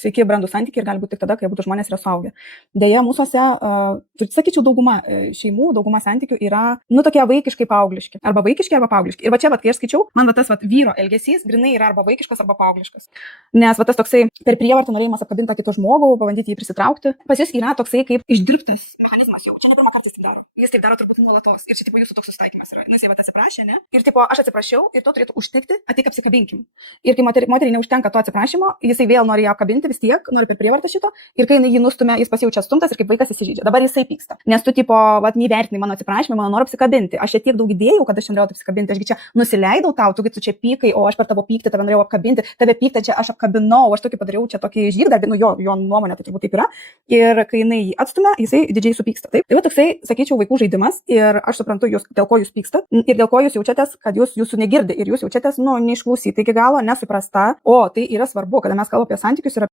sveiki brandų santykiai ir gali būti tik tada, kai abu žmonės yra suaugę. Deja, mūsųse, sakyčiau, dauguma šeimų, dauguma santykių yra, tokie vaikiškai paaugliški. Arba vaikiški, arba paaugliški. Ir va čia, kai aš skaičiau, man tas vyro elgesys grinai yra arba vaikiškas, arba paaugliškas. Nes tas toksai per prievartą norėjimas apkabinti kitą žmogų, pabandyti jį prisitraukti, pas jis yra toksai kaip išdirbtas mechanizmas jau. Čia ne pirmą kartą jis taip daro. Jis taip daro turbūt nuolatos. Ir čia tipo jūsų toks susitaikymas yra. Jis atsiprašė, ne? Ir tipo aš atsiprašiau ir to turėtų užtekti, ateik apsikabinkim. Ir kai moteriai neužtenka to atsiprašymo, jisai vėl nori ją apkabinti vis tiek, nori per prievartą šito. Ir kai jį nustumia, jis pasijaučia stumtas ir kaip vaikas įsižeidžia. Dabar jisai pyksta. Nes tu tipo, nevertinai mano atsiprašymą, mano noriu apsikabinti. Aš čia tiek daug įdėjau, kad aš norėjau apsikabinti. Ašgi čia nusileidau tau, tu čia pykai, o aš per tavo pyktį tave norėjau apkabinti. Tave pyktą čia aš apkabinau, aš tokį padariau čia tokį žygdarbį, jo nuomonė tai turbūt taip yra. Ir kai jinai jį atstumia, jisai didžiai supyksta. Taip. Tai va toksai, sakyčiau, vaikų žaidimas ir aš suprantu jūs, dėl ko jūs pykstat ir dėl ko jūs jaučiatės, kad jūsų negirdi ir jūs jaučiatės, neišklausyti iki galo, nesuprasta. O tai yra svarbu, kada mes kalbame apie santykius ir